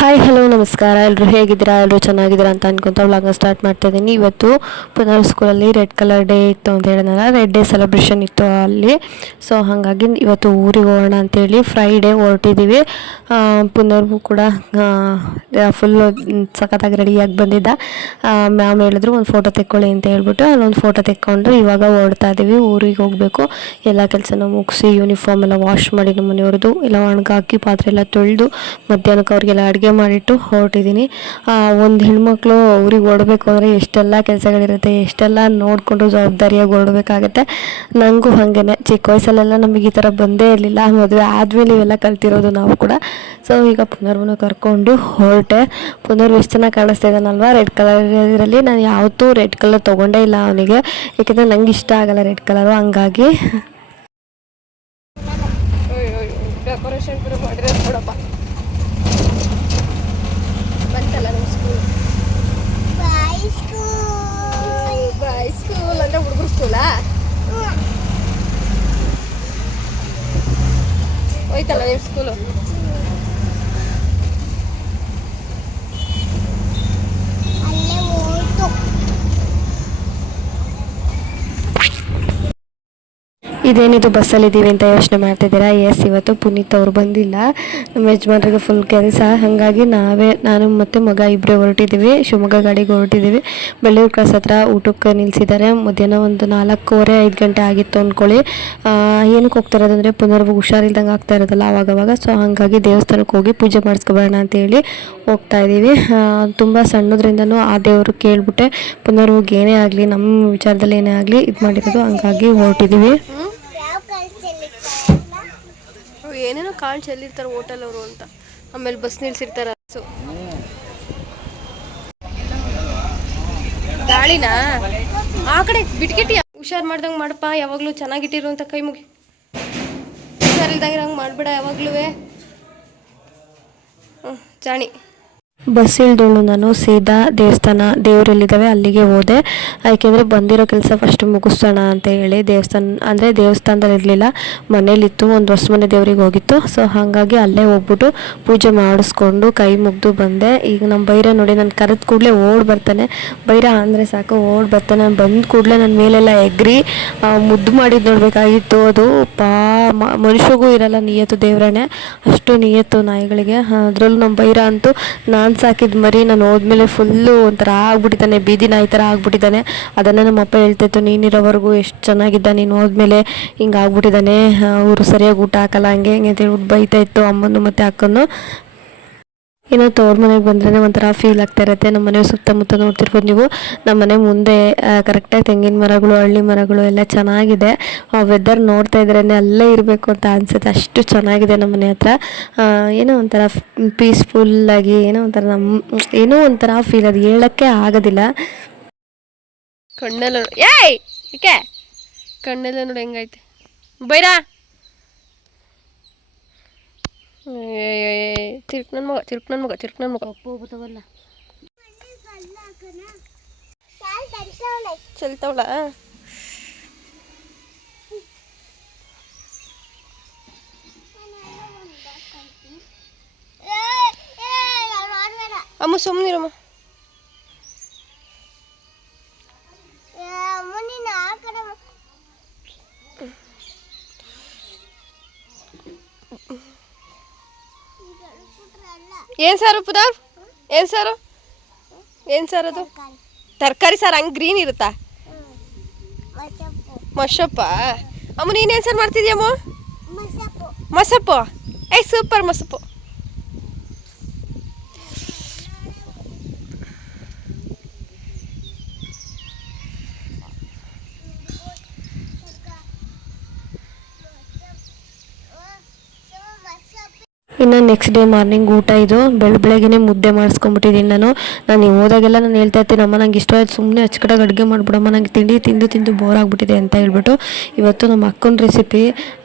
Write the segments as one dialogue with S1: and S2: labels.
S1: Hi hello ನಮಸ್ಕಾರ. ಎಲ್ಲರೂ ಹೇಗಿದ್ದೀರಾ? ಎಲ್ಲರೂ ಚೆನ್ನಾಗಿದ್ದೀರಾ ಅಂತ ಅನ್ಕೊಂತ ವ್ಲಾಗ್ನ ಸ್ಟಾರ್ಟ್ ಮಾಡ್ತಾ ಇದ್ದೀನಿ. ಇವತ್ತು ಪುನರ್ ಸ್ಕೂಲಲ್ಲಿ ರೆಡ್ ಕಲರ್ ಡೇ ಇತ್ತು ಅಂತ ಹೇಳಿದ್ನಲ್ಲ ರೆಡ್ ಡೇ ಸೆಲೆಬ್ರೇಷನ್ ಇತ್ತು ಅಲ್ಲಿ. ಸೊ ಹಾಗಾಗಿ ಇವತ್ತು ಊರಿಗೆ ಹೋಗೋಣ ಅಂತೇಳಿ ಫ್ರೈಡೇ ಹೊರಟಿದ್ದೀವಿ ಪುನರ್ಗೂ ಕೂಡ ಫುಲ್ಲು ಸಖತ್ತಾಗಿ ರೆಡಿಯಾಗಿ ಬಂದಿದ್ದ. ಮ್ಯಾಮ್ ಹೇಳಿದ್ರು ಒಂದು ಫೋಟೋ ತೆಕ್ಕೊಳ್ಳಿ ಅಂತ ಹೇಳ್ಬಿಟ್ಟು ಅಲ್ಲೊಂದು ಫೋಟೋ ತೆಕ್ಕೊಂಡು ಇವಾಗ ಹೊರಡ್ತಾ ಇದ್ದೀವಿ ಊರಿಗೆ ಹೋಗಬೇಕು. ಎಲ್ಲ ಕೆಲಸನ ಮುಗಿಸಿ ಯೂನಿಫಾರ್ಮ್ ಎಲ್ಲ ವಾಶ್ ಮಾಡಿ ನಮ್ಮ ಮನೆಯವ್ರದ್ದು. ಎಲ್ಲ ಒಣಗಾಕಿ ಪಾತ್ರೆ ಎಲ್ಲ ತೊಳೆದು ಮಧ್ಯಾಹ್ನಕ್ಕೆ ಅವ್ರಿಗೆಲ್ಲ ಅಡುಗೆ ಮಾಡಿಟ್ಟು ಹೊರಟಿದ್ದೀನಿ. ಒಂದು ಹೆಣ್ಮಕ್ಳು ಊರಿಗೆ ಓಡಬೇಕು ಅಂದರೆ ಎಷ್ಟೆಲ್ಲ ಕೆಲಸಗಳಿರುತ್ತೆ, ಎಷ್ಟೆಲ್ಲ ನೋಡಿಕೊಂಡು ಜವಾಬ್ದಾರಿಯಾಗಿ ಓಡಬೇಕಾಗತ್ತೆ ನನಗೂ ಹಾಗೇನೆ. ಚಿಕ್ಕ ವಯಸ್ಸಲ್ಲೆಲ್ಲ ನಮಗೆ ಈ ಥರ ಬಂದೇ ಇರಲಿಲ್ಲ. ಮದುವೆ ಆದಮೇಲೆ ಇವೆಲ್ಲ ಕಲ್ತಿರೋದು ನಾವು ಕೂಡ. ಸೊ ಈಗ ಪುನರ್ವನ ಕರ್ಕೊಂಡು ಹೊರಟೆ. ಪುನರ್ ಎಷ್ಟು ಚೆನ್ನಾಗಿ ಕಾಣಿಸ್ತಾ ಇದ್ದಾನಲ್ವ ರೆಡ್ ಕಲರ್ ಇದರಲ್ಲಿ ನಾನು ಯಾವತ್ತೂ ರೆಡ್ ಕಲರ್ ತೊಗೊಂಡೇ ಇಲ್ಲ ಅವನಿಗೆ. ಏಕೆಂದರೆ ನಂಗೆ ಇಷ್ಟ ಆಗಲ್ಲ ರೆಡ್ ಕಲರು ಹಂಗಾಗಿ
S2: ಡೆಕೋರೇಷನ್ ಮಾಡಿರೋದು ನೋಡಪ್ಪ. ಬಂತಲ್ಲ ನಮ್ಮ ಸ್ಕೂಲ್ ಬಾಯ್ ಸ್ಕೂಲ್ ಅಂದ್ರೆ ಹುಡುಗರು ಸ್ಕೂಲಾ ಹೋಯ್ತಲ್ಲ ನಿಮ್ಮ ಸ್ಕೂಲು
S1: ಇದೇನಿದು ಬಸ್ಸಲ್ಲಿದ್ದೀವಿ ಅಂತ ಯೋಚನೆ ಮಾಡ್ತಿದ್ದೀರಾ? ಎಸ್ ಇವತ್ತು ಪುನೀತ್ ಅವ್ರು ಬಂದಿಲ್ಲ. ನಮ್ಮ ಯಜಮಾನ್ರಿಗೆ ಫುಲ್ ಕೆಲಸ. ಹಾಗಾಗಿ ನಾವೇ, ನಾನು ಮತ್ತು ಮಗ ಇಬ್ಬರೇ ಹೊರಟಿದ್ದೀವಿ. ಶಿವಮೊಗ್ಗ ಗಾಡಿಗೆ ಹೊರಟಿದ್ದೀವಿ. ಬೆಳ್ಳೂರು ಕ್ರಾಸ್ ಹತ್ರ ಊಟಕ್ಕೆ ನಿಲ್ಲಿಸಿದ್ದಾರೆ ಮಧ್ಯಾಹ್ನ ಒಂದು ನಾಲ್ಕೂವರೆ, ಐದು ಗಂಟೆ ಆಗಿತ್ತು ಅಂದ್ಕೊಳ್ಳಿ ಏನಕ್ಕೆ ಹೋಗ್ತಾ ಇರೋದಂದರೆ ಪುನರ್ವು ಹುಷಾರಿಲ್ದಂಗೆ ಆಗ್ತಾ ಇರೋದಲ್ಲ ಆವಾಗವಾಗ ಸೊ ಹಾಗಾಗಿ ದೇವಸ್ಥಾನಕ್ಕೆ ಹೋಗಿ ಪೂಜೆ ಮಾಡಿಸ್ಕೊಬೇಡ ಅಂತೇಳಿ ಹೋಗ್ತಾ ಇದ್ದೀವಿ. ತುಂಬ ಸಣ್ಣದ್ರಿಂದನೂ ಆ ದೇವರು ಕೇಳ್ಬಿಟ್ಟೆ. ಪುನರ್ವಿಗೆ ಏನೇ ಆಗಲಿ, ನಮ್ಮ ವಿಚಾರದಲ್ಲಿ ಏನೇ ಆಗಲಿ, ಇದು ಮಾಡಿರೋದು ಹಂಗಾಗಿ ಹೊರಟಿದ್ದೀವಿ.
S2: ಏನೇನೋ ಕಾಳು ಚೆಲ್ಲಿರ್ತಾರೆ ಹೋಟೆಲ್ ಅವರು ಅಂತ. ಆಮೇಲೆ ಬಸ್ ನಿಲ್ಸಿರ್ತಾರೆ ಸೊ ಗಾಳಿನಾ? ಆ ಕಡೆ ಬಿಟ್ಕಿಟ್ಟಿ, ಹುಷಾರ್ ಮಾಡ್ದಂಗೆ ಮಾಡಪ್ಪ, ಯಾವಾಗಲೂ ಚೆನ್ನಾಗಿಟ್ಟಿರು ಅಂತ ಕೈ ಮುಗಿ. ಹುಷಾರಿಲ್ದಂಗೆ ಮಾಡಬೇಡ ಯಾವಾಗ್ಲೂ ಹ್ಞೂ ಜಾಣಿ
S1: ಬಸ್ ಇಳ್ದೋಳು ನಾನು ಸೀದಾ ದೇವಸ್ಥಾನ ದೇವರೆಲ್ಲಿದ್ದಾವೆ, ಅಲ್ಲಿಗೆ ಹೋದೆ. ಯಾಕೆಂದರೆ ಬಂದಿರೋ ಕೆಲಸ ಫಸ್ಟ್ ಮುಗಿಸೋಣ ಅಂತ ಹೇಳಿ ದೇವಸ್ಥಾನ, ಅಂದರೆ ದೇವಸ್ಥಾನದಲ್ಲಿ ಇರಲಿಲ್ಲ ಮನೇಲಿತ್ತು, ಒಂದು ಹೊಸ ಮನೆ ದೇವ್ರಿಗೆ ಹೋಗಿತ್ತು. ಸೊ ಹಾಗಾಗಿ ಅಲ್ಲೇ ಹೋಗ್ಬಿಟ್ಟು ಪೂಜೆ ಮಾಡಿಸ್ಕೊಂಡು ಕೈ ಮುಗಿದು ಬಂದೆ. ಈಗ ನಮ್ಮ ಬೈರ ನೋಡಿ, ನಾನು ಕರೆದ ಕೂಡಲೇ ಓಡ್ ಬರ್ತಾನೆ. ಬೈರ ಅಂದರೆ ಸಾಕು, ಓಡ್ ಬರ್ತಾನೆ. ಬಂದ ಕೂಡಲೇ ನನ್ನ ಮೇಲೆಲ್ಲ ಎಗ್ರಿ ಮುದ್ದು ಮಾಡಿದ್ದು ನೋಡಬೇಕಾಗಿತ್ತು. ಅದು ಪಾ ಮನುಷ್ಯಗೂ ಇರಲ್ಲ ನಿಯತ್ತು ದೇವ್ರನೇ. ಅಷ್ಟು ನಿಯತ್ತು ನಾಯಿಗಳಿಗೆ. ಅದರಲ್ಲೂ ನಮ್ಮ ಬೈರ ಅಂತೂ ನಾನು ಸಾಕಿದ ಮರಿ ನಾನು ಹೋದ್ಮೇಲೆ ಫುಲ್ಲು ಒಂಥರ ಆಗ್ಬಿಟ್ಟಿದ್ದಾನೆ, ಬೀದಿ ನಾಯಿ ಥರ ಆಗ್ಬಿಟ್ಟಿದ್ದಾನೆ. ಅದನ್ನು ನಮ್ಮ ಅಪ್ಪ ಹೇಳ್ತಾಯಿತ್ತು ನೀನಿರೋವರೆಗೂ ಎಷ್ಟು ಚೆನ್ನಾಗಿದ್ದ ನೀನು ಹೋದ್ಮೇಲೆ. ಹಿಂಗೆ ಆಗ್ಬಿಟ್ಟಿದ್ದಾನೆ. ಅವರು ಸರಿಯಾಗಿ ಊಟ ಹಾಕಲ್ಲ, ಹಂಗೆ ಹಿಂಗೆ ಅಂತೇಳಿ ಹೇಳ್ಬಿಟ್ಟು ಬೈತಾ ಇತ್ತು ಅಮ್ಮನು ಮತ್ತು ಅಕ್ಕನು. ಇನ್ನು ತವ್ರ ಮನೆಗೆ ಬಂದ್ರೇ ಒಂಥರ ಫೀಲ್ ಆಗ್ತಾ ಇರುತ್ತೆ. ನಮ್ಮ ಮನೆ ಸುತ್ತಮುತ್ತ ನೋಡ್ತಿರ್ಬೋದು ನೀವು. ನಮ್ಮ ಮನೆ ಮುಂದೆ ಕರೆಕ್ಟಾಗಿ ತೆಂಗಿನ ಮರಗಳು, ಹಳ್ಳಿ ಮರಗಳು ಎಲ್ಲ ಚೆನ್ನಾಗಿದೆ. ಆ ವೆದರ್ ನೋಡ್ತಾ ಇದ್ರೇ ಅಲ್ಲೇ ಇರಬೇಕು ಅಂತ ಅನ್ಸುತ್ತೆ. ಅಷ್ಟು ಚೆನ್ನಾಗಿದೆ ನಮ್ಮ ಮನೆ ಹತ್ರ. ಏನೋ ಒಂಥರ ಪೀಸ್ಫುಲ್ಲಾಗಿ ಏನೋ ಒಂಥರ ನಮ್ಮ ಏನೋ ಒಂಥರ ಫೀಲ್ ಅದು ಹೇಳೋಕ್ಕೆ ಆಗೋದಿಲ್ಲ.
S2: ಕಣ್ಣೆಲ್ಲ ನೋಡಿ ಏಯ್ ಕಣ್ಣೆಲ್ಲ ನೋಡಿ ಹೆಂಗೈತೆ. ಬೈರಾ! ತಿರ್ಕ್ ನನ್ನ ಮಗ ತಿರ್ಕ್ ನನ್ನ ಮಗ ತಿರ್ಕ್ ನನ್ನ ಮಗ ಚೆಲ್ತವಳ ಅಮ್ಮ ಸುಮ್ಮನಿರಮ್ಮ ಏನು ಸಾರು ಪುದಾರ್ ಏನು ಸಾರು? ಏನು ಸಾರು ಅದು? ತರಕಾರಿ ಸಾರು ಹಂಗೆ ಗ್ರೀನ್ ಇರುತ್ತಾ? ಮಸಪ್ಪ ಅಮ್ಮ ನೀನೇನು ಸಾರು ಮಾಡ್ತಿದ್ಯಮ್ಮ ಮಸಪ್ಪು ಏ ಸೂಪರ್ ಮಸಪ್ಪು
S1: ಇನ್ನು ನೆಕ್ಸ್ಟ್ ಡೇ ಮಾರ್ನಿಂಗ್ ಊಟ ಇದು. ಬೆಳ, ಬೆಳಗ್ಗೆನೆ ಮುದ್ದೆ ಮಾಡಿಸ್ಕೊಂಬಿಟ್ಟಿದ್ದೀನಿ ನಾನು. ನಾನು ಹೋದಾಗೆಲ್ಲ ನಾನು ಹೇಳ್ತಾ ಇರ್ತೀನಿ, ಅಮ್ಮ, ನಂಗೆ ಇಷ್ಟ ಆಯ್ತು ಸುಮ್ಮನೆ ಅಚ್ಚಕಡೆಗೆ ಅಡುಗೆ ಮಾಡಿಬಿಡಮ್ಮ, ನಂಗೆ ತಿಂಡಿ ತಿಂದು ತಿಂದು ಬೋರ್ ಆಗಿಬಿಟ್ಟಿದೆ ಅಂತ ಹೇಳ್ಬಿಟ್ಟು ಇವತ್ತು ನಮ್ಮ ಅಕ್ಕನ ರೆಸಿಪಿ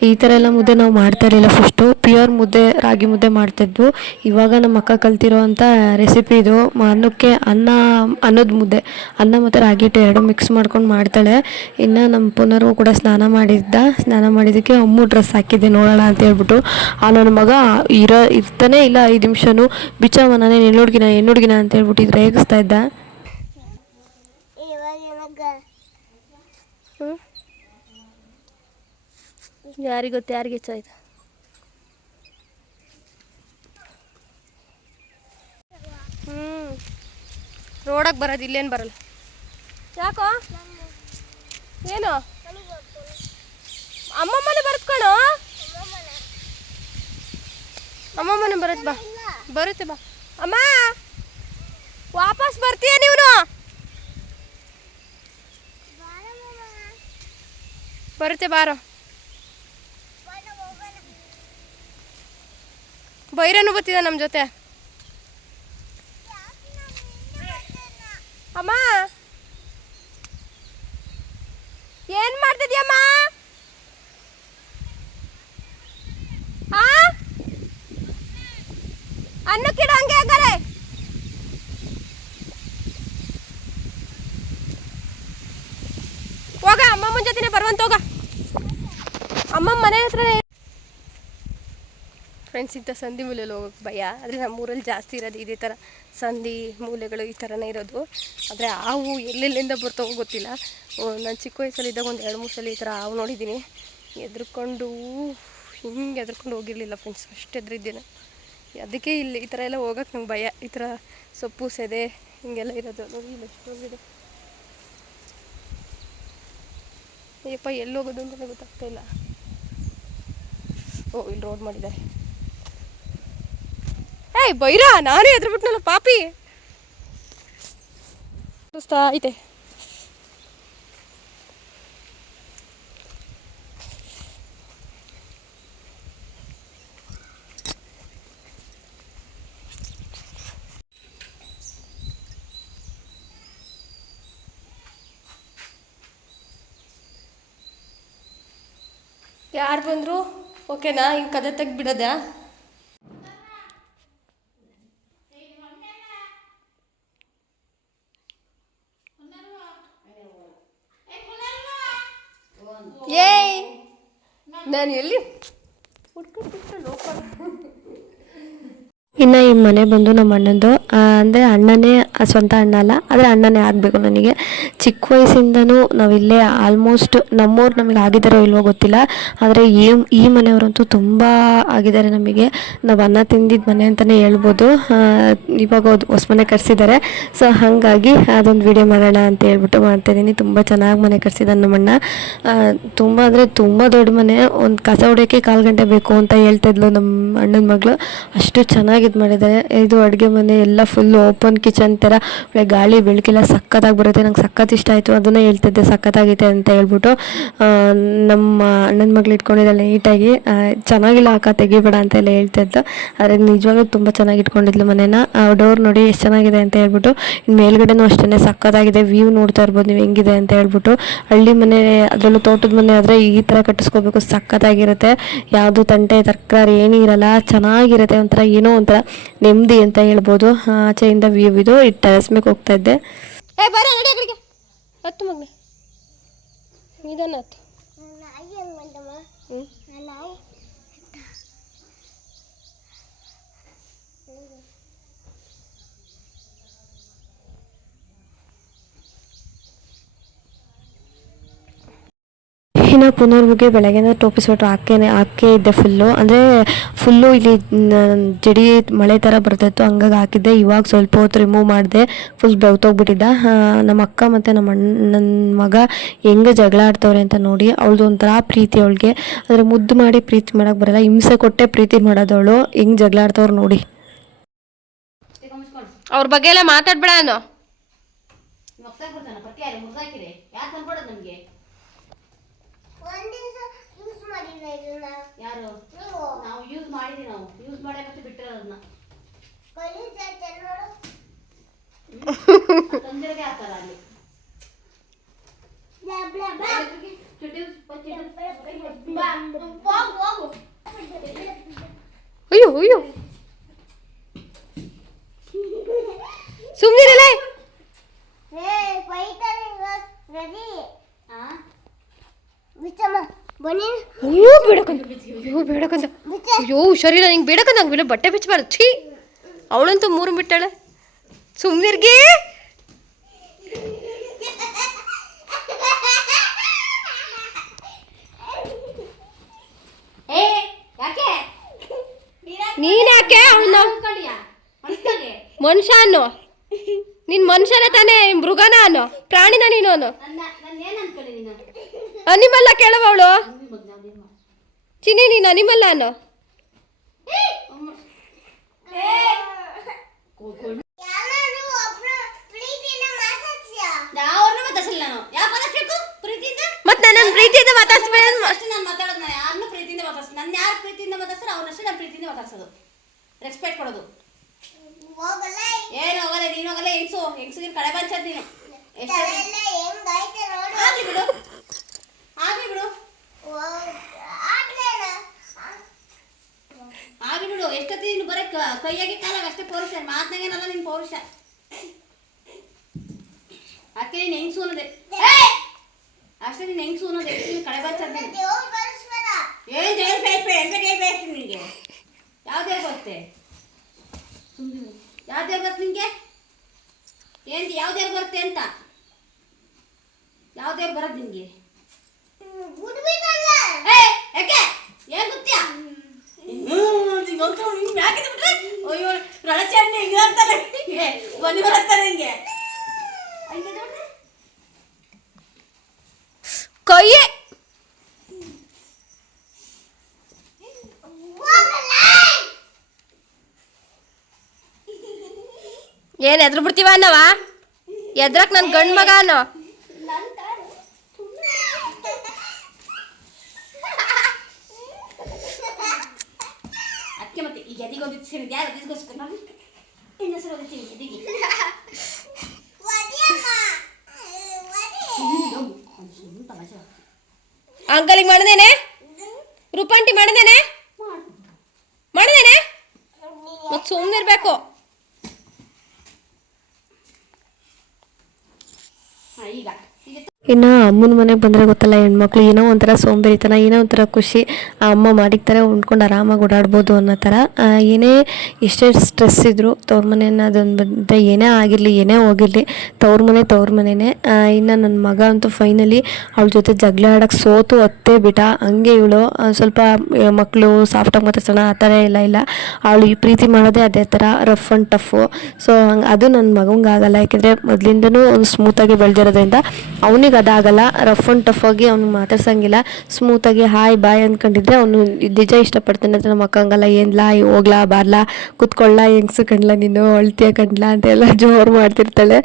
S1: ಈ ಥರ ಎಲ್ಲ ಮುದ್ದೆ ನಾವು ಮಾಡ್ತಾ ಇರಲಿಲ್ಲ ಫಸ್ಟು ಪ್ಯೂರ್ ಮುದ್ದೆ, ರಾಗಿ ಮುದ್ದೆ ಮಾಡ್ತಾಯಿದ್ವು ಇವಾಗ ನಮ್ಮ ಅಕ್ಕ ಕಲ್ತಿರೋ ಅಂಥ ರೆಸಿಪಿ ಇದು. ಅನ್ನಕ್ಕೆ ಅನ್ನ, ಅನ್ನದ ಮುದ್ದೆ. ಅನ್ನ ಮತ್ತು ರಾಗಿ ಹಿಟ್ಟು ಎರಡು ಮಿಕ್ಸ್ ಮಾಡ್ಕೊಂಡು ಮಾಡ್ತಾಳೆ. ಇನ್ನು ನಮ್ಮ ಪುನರು ಕೂಡ ಸ್ನಾನ ಮಾಡಿದ್ದ. ಸ್ನಾನ ಮಾಡಿದ್ದಕ್ಕೆ ಅಮ್ಮು ಡ್ರೆಸ್ ಹಾಕಿದ್ದೆ ನೋಡೋಣ ಅಂತ ಹೇಳ್ಬಿಟ್ಟು. ಆ ನನ್ನ ಮಗ ಇರೋ ಇರ್ತಾನೆ ಇಲ್ಲ ಐದು ನಿಮಿಷನೂ ಬಿಚ್ಚಮ್ಮ ನಾನೇ ಹೆಣ್ಣುಡ್ಗಿನ ಹುಡುಗಿನ ಹೆಣ್ಣು ಹುಡುಗಿನ ಅಂತ ಹೇಳ್ಬಿಟ್ಟು ಇದ್ರೆ ರೇಗಿಸ್ತಾ ಇದ್ದ?
S2: ಯಾರಿಗೆ ಗೊತ್ತು, ಯಾರಿಗೆ ಬರೋದು, ಇಲ್ಲೇನು ಬರಲ್ಲ. ಯಾಕೋ? ಏನು? ಅಮ್ಮಮ್ಮನೆ ಬರುತ್ಕಣೋ ಅಮ್ಮಮ್ಮನೇ ಬರುತ್ತೆ ಬಾ. ಬರುತ್ತೆ ಬಾ. ಅಮ್ಮ! ವಾಪಸ್ ಬರ್ತೀಯ ನೀನು? ಬರುತ್ತೆ, ಬಾರೋ. ಬೈರನು ಬರ್ತಿದ ನಮ್ಮ ಜೊತೆ. ಅಮ್ಮ! ಏನ್ ಮಾಡ್ತಿದ್ಯಮ್ಮ ಆ ಅನ್ನಕ್ಕಿಡ ಹಂಗೆ ಹಾಕರೆ ಹೋಗ ಅಮ್ಮಮ್ಮನ ಜೊತೆನೆ ಬರುವಂತ ಹೋಗ ಅಮ್ಮಮ್ಮ ಫ್ರೆಂಡ್ಸ್ ಇಂಥ ಸಂಧಿ ಮೂಲೆಯಲ್ಲಿ ಹೋಗೋಕೆ ಭಯ. ಆದರೆ ನಮ್ಮೂರಲ್ಲಿ ಜಾಸ್ತಿ ಇರೋದು ಇದೇ ಥರ ಸಂಧಿ ಮೂಲೆಗಳು ಈ ಥರನೇ ಇರೋದು. ಆದರೆ ಹಾವು ಎಲ್ಲೆಲ್ಲಿಂದ ಬರ್ತಾವೋ ಗೊತ್ತಿಲ್ಲ. ನಾನು ಚಿಕ್ಕ ವಯಸ್ಸಲ್ಲಿದ್ದಾಗ ಒಂದು ಎರಡು, ಮೂರು ಸಲ ಈ ಥರ ಹಾವು ನೋಡಿದ್ದೀನಿ. ಎದ್ರುಕೊಂಡು, ಹಿಂಗೆ ಎದ್ರುಕೊಂಡು ಹೋಗಿರಲಿಲ್ಲ ಫ್ರೆಂಡ್ಸ್ ಅಷ್ಟು ಎದ್ರಿದ್ದೇನೆ. ಅದಕ್ಕೆ ಇಲ್ಲಿ ಈ ಥರ ಎಲ್ಲ ಹೋಗೋಕೆ ನಂಗೆ ಭಯ. ಈ ಥರ ಸೊಪ್ಪು, ಸೆದೆ, ಹಿಂಗೆಲ್ಲ ಇರೋದು. ನೋಡಿ, ಇಲ್ಲಿ ಎಷ್ಟೊಂದಿದೆ ಅಯ್ಯಪ್ಪ, ಎಲ್ಲಿ ಹೋಗೋದು ಅಂತಲೇ ಗೊತ್ತಾಗ್ತಾ ಇಲ್ಲ. ಓ ಇಲ್ಲಿ ರೋಡ್ ಮಾಡಿದ್ದಾರೆ. ಏಯ್ ಬೈರಾ? ನಾನೇ ಎದ್ರುಬಿಟ್ನಲ್ಲ ಪಾಪಿ. ಸುಸ್ತಾ ಐತೆ. ಯಾರು ಬಂದರು? ಓಕೆನಾ? ಹಿಂಗೆ ಕದೆ ತೆಗ್ಬಿಡೋದಾ ಏಯ್! ನಾನು ಎಲ್ಲಿ
S1: ಇನ್ನು ಈ ಮನೆ ಬಂದು ನಮ್ಮ ಅಣ್ಣಂದು ಅಂದ್ರೆ ಅಣ್ಣನೇ ಸ್ವಂತ ಅಣ್ಣ ಅಲ್ಲ, ಆದರೆ ಅಣ್ಣನೇ ಆಗಬೇಕು ನನಗೆ. ಚಿಕ್ಕ ವಯಸ್ಸಿಂದನೂ ನಾವಿಲ್ಲೇ ಆಲ್ಮೋಸ್ಟ್ ನಮ್ಮವ್ರು ನಮಗೆ ಆಗಿದ್ದಾರೋ ಇಲ್ವೋ ಗೊತ್ತಿಲ್ಲ, ಆದರೆ ಈ ಈ ಮನೆಯವರಂತೂ ತುಂಬ ಆಗಿದ್ದಾರೆ ನಮಗೆ. ನಾವು ಅನ್ನ ತಿಂದಿದ್ದ ಮನೆ ಅಂತಲೇ ಹೇಳ್ಬೋದು. ಇವಾಗ ಅದು ಹೊಸ ಮನೆ ಕರೆಸಿದ್ದಾರೆ ಸೊ ಹಾಗಾಗಿ ಅದೊಂದು ವಿಡಿಯೋ ಮಾಡೋಣ ಅಂತ ಹೇಳ್ಬಿಟ್ಟು ಮಾಡ್ತಾಯಿದ್ದೀನಿ ತುಂಬ ಚೆನ್ನಾಗಿ ಮನೆ ಕಟ್ಸಿದ್ದಾನೆ ನಮ್ಮಣ್ಣ ತುಂಬ ಅಂದರೆ ತುಂಬ ದೊಡ್ಡ ಮನೆ. ಒಂದು ಕಸ ಹೊಡೆಯೋಕ್ಕೆ ಕಾಲು ಗಂಟೆ ಬೇಕು ಅಂತ ಹೇಳ್ತಾಯಿದ್ಲು ನಮ್ಮ ಅಣ್ಣನ ಮಗಳು. ಅಷ್ಟು ಚೆನ್ನಾಗಿ ಇದು ಮಾಡಿದ್ದಾರೆ. ಇದು ಅಡುಗೆ ಮನೆ ಎಲ್ಲ ಫುಲ್ ಓಪನ್ ಕಿಚನ್ ಥರ ಒಳ್ಳೆ ಗಾಳಿ ಬೆಳಕಿಲ್ಲ, ಸಖತ್ತಾಗಿ ಬರುತ್ತೆ, ನಂಗೆ ಸಖತ್ ಇಷ್ಟ ಆಯಿತು, ಅದನ್ನು ಹೇಳ್ತಿದ್ದೆ ಸಖತ್ತಾಗಿದೆ ಅಂತ ಹೇಳ್ಬಿಟ್ಟು ನಮ್ಮ ಅಣ್ಣನ ಮಗಳು ಇಟ್ಕೊಂಡಿದ್ದಾಳೆ ನೀಟಾಗಿ. ಚೆನ್ನಾಗಿಲ್ಲ ಅಕ್ಕ, ತೆಗಿಬೇಡ ಅಂತ ಎಲ್ಲ ಹೇಳ್ತಿದ್ದು. ಆದರೆ ನಿಜವಾಗ್ಲೂ ತುಂಬ ಚೆನ್ನಾಗಿ ಇಟ್ಕೊಂಡಿದ್ಲು ಮನೇನ. ಡೋರ್ ನೋಡಿ ಎಷ್ಟು ಚೆನ್ನಾಗಿದೆ ಅಂತ ಹೇಳ್ಬಿಟ್ಟು ಇನ್ನು ಮೇಲ್ಗಡೆನೂ ಅಷ್ಟೇ ಸಖತ್ತಾಗಿದೆ, ವ್ಯೂ ನೋಡ್ತಾ ಇರ್ಬೋದು ನೀವು ಹೆಂಗಿದೆ ಅಂತ ಹೇಳ್ಬಿಟ್ಟು. ಹಳ್ಳಿ ಮನೆ, ಅದರಲ್ಲೂ ತೋಟದ ಮನೆ ಆದರೆ ಈ ಥರ ಕಟ್ಟಿಸ್ಕೋಬೇಕು, ಸಖತ್ತಾಗಿರುತ್ತೆ. ಯಾವುದು ತಂಟೆ, ತರಕಾರಿ ಏನೂ ಇರಲ್ಲ, ಚೆನ್ನಾಗಿರುತ್ತೆ ಒಂಥರ ಏನೋ ಒಂಥರ ನೆಮ್ಮದಿ ಅಂತ ಹೇಳ್ಬೋದು. ಆಚೆಯಿಂದ ವ್ಯೂ ಇದು ಟೆರೆಸ್ ಮೇಲೆ ಹೋಗ್ತಾ ಇದ್ದೆ.
S2: ಹತ್ತು ಮಗನೆ. ನಿಧಾನ ಹತ್ತು
S1: ಇನ್ನು ಪುನರ್ವಿಗೆ ಬೆಳಗ್ಗೆನೇ ಟೋಪಿ ಸ್ವೆಟ್ರ್ ಹಾಕೇನೆ ಹಾಕೇ ಇದ್ದೆ ಫುಲ್ಲು ಅಂದರೆ ಫುಲ್ಲು ಇಲ್ಲಿ ಜಡಿ ಮಳೆ ಥರ ಬರ್ತಾಯಿತ್ತು ಹಂಗಾಗಿ ಹಾಕಿದ್ದೆ. ಇವಾಗ ಸ್ವಲ್ಪ ಹೊತ್ತು ರಿಮೂವ್ ಮಾಡಿದೆ ಫುಲ್ ಬೆವ್ತೋಗ್ಬಿಟ್ಟಿದ್ದ. ನಮ್ಮ ಅಕ್ಕ ಮತ್ತು ನಮ್ಮ ನನ್ನ ಮಗ ಹೆಂಗೆ ಜಗಳ ಆಡ್ತವ್ರೆ ಅಂತ ನೋಡಿ ಅವಳದು ಒಂಥರ ಪ್ರೀತಿ ಅವಳಿಗೆ. ಅಂದರೆ ಮುದ್ದು ಮಾಡಿ ಪ್ರೀತಿ ಮಾಡೋಕೆ ಬರಲ್ಲ ಹಿಂಸೆ ಕೊಟ್ಟೆ ಪ್ರೀತಿ ಮಾಡೋದವಳು. ಹೆಂಗೆ ಜಗಳ ಆಡ್ತವ್ರು ನೋಡಿ.
S2: ಅವ್ರ ಬಗ್ಗೆ ಎಲ್ಲ ಮಾತಾಡ್ಬೇಡ ಅನ್ನೋ
S3: ಮಕ್ಸಾಕ್ ಬರ್ತಾನ ಪಟ್ಟಿ ಯಾರು ಮುರ್ದಾಕಿರಿ ಯಾರು ತಂದ್ಕೊಡೋದು ನಮಗೆ ಯಾರು ನಾವು ಯೂಸ್ ಮಾಡಿದೀವಿ ನಾವು. ಯೂಸ್ ಮಾಡೇ ಮತ್ತೆ ಬಿಟ್ಟಿರೋದನ್ನ ತಂದಿರೋದೇ ಆ ಥರ ಅಲ್ಲಿ ಚುಟ್ಟಿ ಪಚ್ಚಿ
S2: ಅಯ್ಯೋ ಅಯ್ಯೋ. ಸುಮ್ಮನಿರಲೇ
S3: ಆ?
S4: ಬನ್ನಿ
S2: ಅಯ್ಯೋ ಬೇಡಕಂತ. ಅಯ್ಯೋ ಬೇಡಕಂತ. ಅಯ್ಯೋ ಹುಷಾರಿಲ್ಲ ನಿಂಗೆ ಬೇಡಕಂತ ಹಂಗೆ ಬಿಡ ಬಟ್ಟೆ ಬಿಚ್ಚಬಾರ್ದು ಛೀ. ಅವಳಂತೂ ಮೂರು ಬಿಟ್ಟಾಳೆ. ಸುಮ್ಮನಿರ್ಗಿ
S3: ಏ ಯಾಕೆ?
S2: ನೀನ್ ಯಾಕೆ ಅವಳನ್ನ ಮನುಷ್ಯ ಅನ್ನು. ನಿನ್ ಮನುಷ್ಯನೇ ತಾನೇ ಮೃಗನ ಅನ್ನು. ಪ್ರಾಣಿನ ನೀನು ಅನ್ನು. ಅನಿಮಲ್ಲ
S3: ಕೇಳವಳು
S2: ಚಿನ್ನಿ ನೀನು ಅನಿಮಲ್ಲ ಅನ್ನು ಮತ್ತೆ ನನ್ನ ಪ್ರೀತಿಯಿಂದ ಮಾತಾಡ್ಸ್ಬೇಡ
S3: ಅಷ್ಟೇ ನಾನು ಮಾತಾಡೋದು ನಾನು ಯಾರನ್ನೂ ಪ್ರೀತಿಯಿಂದ ನನ್ನ ಯಾರು ಪ್ರೀತಿಯಿಂದ ಮಾತಾಡ್ತಾರೆ ಅವ್ರನ್ನಷ್ಟೇ ನಾನು ಪ್ರೀತಿಯಿಂದ ಮಾತಾಡ್ಸೋದು. ರೆಸ್ಪೆಕ್ಟ್ ಕೊಡೋದು.
S4: ಹೋಗಲ್ಲ
S3: ಏನು ಹೋಗಲ್ಲ ನೀನು ಹೋಗಲ್ಲ ಹೆಂಗ್ಸು? ಹೆಂಗ್ಸಿಗೆ ಕಡೆ ಬಂಚದ್ ನೀನು. ಎಷ್ಟು ಬಿಡು ಆಗ್ಲಿ ಬಿಡು
S4: ಆಡ್ಲೇನ
S3: ಆಗ್ಲಿ ಬಿಡು ಎಷ್ಟೊತ್ತಿ ನೀನು ಬರೀ ಕ- ಕೈಯಾಗೆ ಕಾಲಾಗ ಅಷ್ಟೇ ಪೌರುಷ ಮಾತನಾಗೇನಲ್ಲ ನಿನ್ ಪೌರುಷ. ಅಕ್ಕೆ ನೀನು ಹೆಂಗ್ಸು ಸೋನದೆ ಅಷ್ಟೇ ನೀನು ಹೆಂಗ್ ಸೋನದೆ ಕಳೆ
S4: ದೇವ್ರು ಕಳಿಸ್ಬೇಡ
S3: ಏನ್ ದೇವ್ರ ಬೇಡ ಎಂತ ಜೈಲ್ ಬೇಡ ನಿನಗೆ. ಯಾವ್ದೇ ಬರುತ್ತೆ ಸುಮ್ಮನೆ ಯಾವ್ದೇ ಬರುತ್ತೆ ನಿಂಗೆ? ಏನ್ ಯಾವ್ದೇ ಬರುತ್ತೆ ಅಂತ? ಯಾವ್ದೇ ಬರೋದು ನಿನಗೆ
S4: ಬಿಡ್ಬೇಕಲ್ಲ
S3: ಏ ಯಾಕೆ? ಏನ್ ಗೊತ್ತ್ಯಾ? ರಳಚಂಡಿ ಹಿಂಗೆ
S2: ಏನ್ ಎದ್ರು ಬಿಡ್ತೀವ ಅನ್ನವಾ? ಎದ್ರಕ್ ನನ್ ಗಂಡ್ ಮಗ ಅನ್ನೋ?
S3: ಅದಕ್ಕೆ ಮತ್ತೆ ಈಗ ಎದಿಗೆ ಒಂದಿತ್ತು ಸೇರಿದ ಯಾರು ಎದಿಗೋಸ್ಕರ ನೋಡಿ ಇನ್ನ ಹೆಸರು ಓದಿರ್ತೀನಿ ಎದಿಗೆ
S4: ಒದಿಯಮ್ಮ ಒದಿ
S3: ಸುಮ್ಮನೆ ತಮಾಷೆ
S2: ಅಂಕಲಿಗೆ ಮಾಡ್ದೇನೆ ರೂಪಾಂಟಿ ಮಾಡ್ದೇನೆ ಮಾಡ್ದೇನೆ ಮತ್ ಸುಮ್ಮನಿರ್ಬೇಕು
S3: ಹಾಂ ಈಗ ಈಗ
S1: ಇನ್ನು ಅಮ್ಮನ ಮನೆಗೆ ಬಂದರೆ ಗೊತ್ತಲ್ಲ ಹೆಣ್ಮಕ್ಳು ಏನೋ ಒಂಥರ ಸೋಂಬೇರಿತನ, ಏನೋ ಒಂಥರ ಖುಷಿ ಅಮ್ಮ ಮಾಡಿಕ್ತಾರೆ ಉಂಡ್ಕೊಂಡು ಆರಾಮಾಗಿ ಓಡಾಡ್ಬೋದು ಅನ್ನೋ ಥರ. ಏನೇ ಎಷ್ಟೇ ಸ್ಟ್ರೆಸ್ ಇದ್ದರೂ ತವ್ರ ಮನೆ ಅನ್ನೋದೊಂದು ಬಂದರೆ ಏನೇ ಆಗಿರಲಿ, ಏನೇ ಹೋಗಿರಲಿ, ತವ್ರ ಮನೆ ತವ್ರ ಮನೆಯೇ ಇನ್ನು ನನ್ನ ಮಗ ಅಂತೂ ಫೈನಲಿ ಅವಳ ಜೊತೆ ಜಗಳ ಆಡೋಕ್ಕೆ ಸೋತು ಅತ್ತೆ ಬಿಟ ಹಂಗೆ ಇವಳು ಸ್ವಲ್ಪ ಮಕ್ಕಳು ಸಾಫ್ಟಾಗಿ ಮಾತಾಡ್ಸೋಣ, ಆ ಥರ ಎಲ್ಲ ಇಲ್ಲ. ಅವಳು ಈ ಪ್ರೀತಿ ಮಾಡೋದೇ ಅದೇ ಥರ ರಫ್ ಆ್ಯಂಡ್ ಟಫು ಸೊ ಹಂಗೆ, ಅದು ನನ್ನ ಮಗಂಗೆ ಆಗೋಲ್ಲ. ಯಾಕೆಂದರೆ ಮೊದಲಿಂದನೂ ಒಂದು ಸ್ಮೂತಾಗಿ ಬೆಳೆದಿರೋದ್ರಿಂದ ಅವನಿಗೆ ಅದಾಗಲ್ಲ ರಫ್ ಅಂಡ್ ಟಫ್ ಆಗಿ ಅವ್ನು ಮಾತಾಡ್ಸಂಗಿಲ್ಲ. ಸ್ಮೂತಾಗಿ ಹಾಯ್ ಬಾಯ್ ಅಂದ್ಕೊಂಡಿದ್ರೆ ಅವನು ನಿಜ ಇಷ್ಟಪಡ್ತಾನೆ ಅಂತ ನಮ್ಮ ಅಕ್ಕಂಗಲ್ಲ, ಏನ್ಲಾ ಹೋಗ್ಲಾ, ಬಾರ್ಲಾ, ಕುತ್ಕೊಳ್ಳ, ಹೆಂಗ್ಸು ಕಂಡ್ಲ ನೀನು, ಅಳ್ತಿಯ ಕಂಡ್ಲ ಅಂತೆಲ್ಲ ಜೋರು ಮಾಡ್ತಿರ್ತಾಳೆ.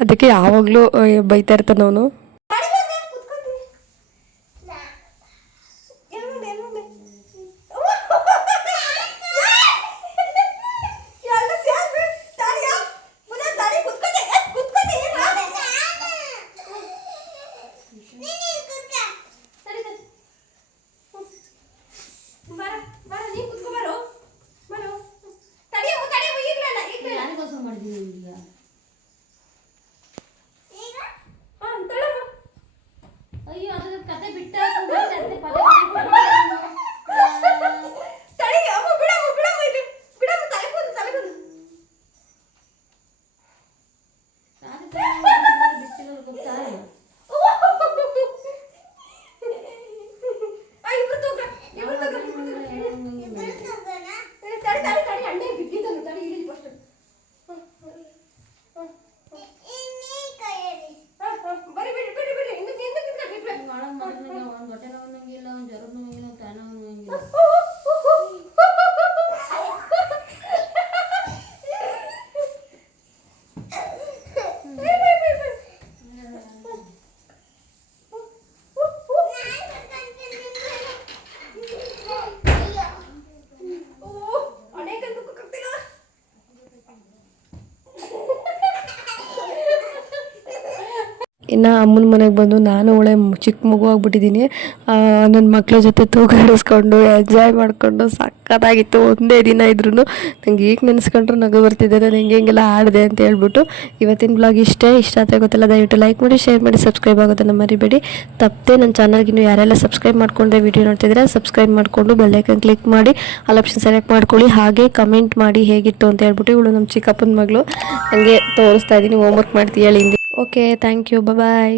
S1: ಅದಕ್ಕೆ ಯಾವಾಗಲೂ ಬೈತಾ ಇರ್ತಾನೆ ಇನ್ನು ಅಮ್ಮನ ಮನೆಗೆ ಬಂದು ನಾನು ಒಳ್ಳೆ ಚಿಕ್ಕ ಮಗು ಆಗಿಬಿಟ್ಟಿದ್ದೀನಿ ನನ್ನ ಮಕ್ಳ ಜೊತೆ ತೂಗಾಡಿಸ್ಕೊಂಡು ಎಂಜಾಯ್ ಮಾಡಿಕೊಂಡು ಸಖತ್ತಾಗಿತ್ತು ಒಂದೇ ದಿನ ಇದ್ರೂ ನಂಗೆ ಈಗ ನೆನೆಸ್ಕೊಂಡ್ರೆ ನಗು ಬರ್ತಿದ್ದೆ ನಾನು ಹೆಂಗೆ ಹೆಂಗೆಲ್ಲ ಆಡಿದೆ ಅಂತ ಹೇಳ್ಬಿಟ್ಟು ಇವತ್ತಿನ ಬ್ಲಾಗ್ ಇಷ್ಟೇ. ಇಷ್ಟ ಆದರೆ ಗೊತ್ತಿಲ್ಲ, ದಯವಿಟ್ಟು ಲೈಕ್ ಮಾಡಿ ಶೇರ್ ಮಾಡಿ ಸಬ್ಸ್ಕ್ರೈಬ್ ಆಗೋದನ್ನು ಮರಿಬೇಡಿ. ತಪ್ಪದೆ ನನ್ನ ಚಾನಲ್ಗೆ ನೀವು ಯಾರೆಲ್ಲ ಸಬ್ಸ್ಕ್ರೈಬ್ ಮಾಡಿಕೊಂಡ್ರೆ ವಿಡಿಯೋ ನೋಡ್ತಿದ್ರೆ ಸಬ್ಸ್ಕ್ರೈಬ್ ಮಾಡಿಕೊಂಡು ಬೆಲ್ಲೈಕನ್ ಕ್ಲಿಕ್ ಮಾಡಿ ಆಲ್ ಆಪ್ಷನ್ ಸೆಲೆಕ್ಟ್ ಮಾಡ್ಕೊಳ್ಳಿ. ಹಾಗೆ ಕಮೆಂಟ್ ಮಾಡಿ ಹೇಗಿತ್ತು ಅಂತ ಹೇಳ್ಬಿಟ್ಟು ಇವಳು ನಮ್ಮ ಚಿಕ್ಕಪ್ಪನ ಮಗಳು ಹಂಗೆ ತೋರಿಸ್ತಾ ಇದ್ದೀನಿ ಹೋಮ್ವರ್ಕ್ ಮಾಡ್ತೀಯಳಿ ಹೇಳಿ ಓಕೆ ಥ್ಯಾಂಕ್ ಯು ಬಾಯ್